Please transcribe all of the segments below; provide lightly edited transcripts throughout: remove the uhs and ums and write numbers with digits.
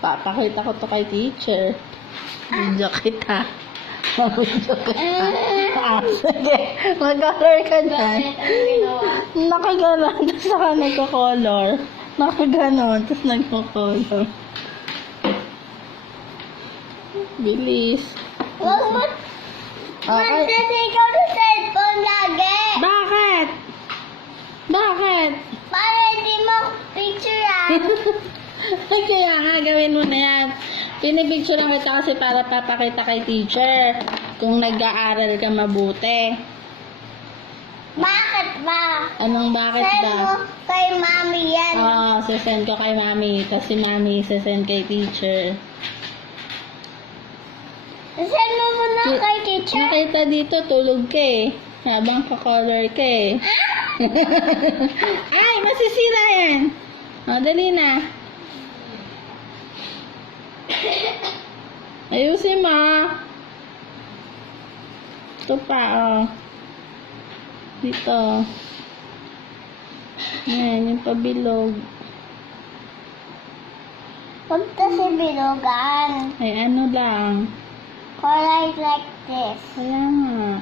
Papakita ko to kay teacher. Video kita. Video kita. Sige. Mag-color ka dyan. Nakaganon. Tapos saka nagko-color. Nakaganon. Tapos nagko-color. Bilis. Wag mo. Okay. Ikaw ng cellphone lagi. Bakit? Bakit? Para hindi mo picturean. Kaya nga, gawin mo na yan. Pinipicture lang kita kasi para papakita kay teacher kung nag-aaral ka mabuti. Bakit ba? Anong bakit Send ba? mo kay mami yan. Oo, sisend ko kay mami. Tapos si mami sisend kay teacher. Send mo muna kay teacher. Nakita dito, tulog ka eh. Habang ka-color ka eh. Ay, masisira yan. O, dali na. Ayusin mo. Ito pa, oh. Dito. Ayan, yung pabilog. Huwag kasi bilugan. Ay, ano lang. Color like this. Kaya nga.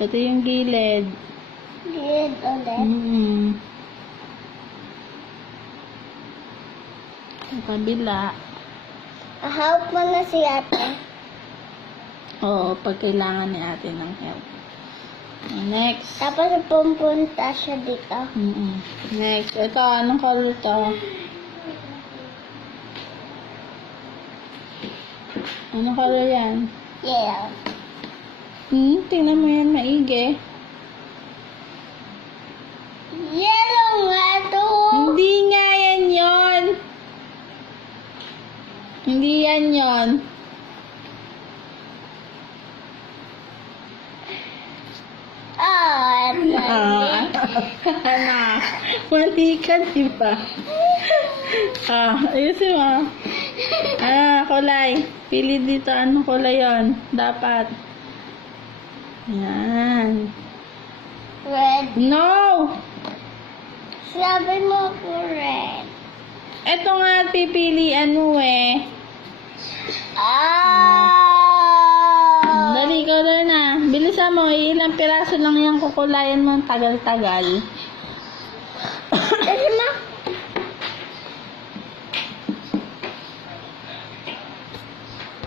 Pati yung gilid. Good ulit. Ang kabila. Help mo na si ate. Oo, pag kailangan ni ate ng help. Next. Tapos pupunta siya dito. Next. Ito, anong color to? Anong color yan? Yeah. Tingnan mo yan maigi. Yellow nga to. Hindi nga yan yon. Hindi yan yon. Anak. Mali ka, diba? Ayusin mo. Kulay. Pili dito. Anong kulay yon? Dapat. Yan. Red. No! Sabi mo ko red. Ito nga pipilian mo eh. Dali, color na. Bilisan mo. Ilang piraso lang yung kukulayan mo. Tagal-tagal.